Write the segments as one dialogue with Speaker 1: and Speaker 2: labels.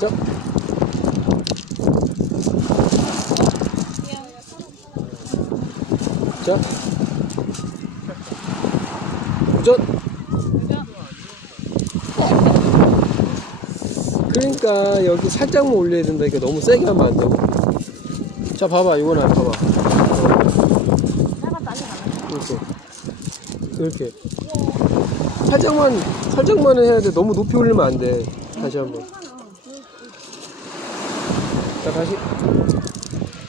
Speaker 1: 시작. 자. 도전. 그러니까 여기 살짝만 올려야 된다. 이게 너무 세게 하면 안 되고. 자, 봐봐. 이거나 봐봐. 이렇게. 이렇게. 살짝만, 살짝만 해야 돼. 너무 높이 올리면 안 돼. 다시 한 번. 자, 다시.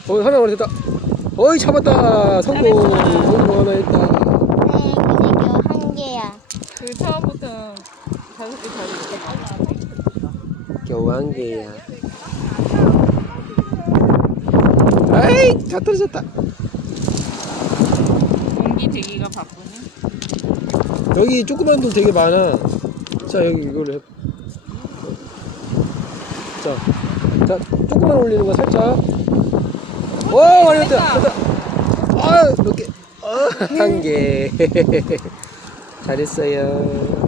Speaker 1: 어, 하나 올렸다. 어이, 잡았다. 성공. 성공 하나 했다.
Speaker 2: 네, 근데 이거 한 개야.
Speaker 3: 그 처음부터 다섯 개 잡으니까
Speaker 1: 겨우 한 개야. 아이, 다 떨어졌다.
Speaker 3: 공기 되기가 바쁘네.
Speaker 1: 여기 조그만 돌 되게 많아. 자, 여기 이걸로 해. 자, 자, 조그만 올리는 거 살짝. 오, 많이 됐다. 됐다. 아, 몇 개? 어, 한 개. 잘했어요.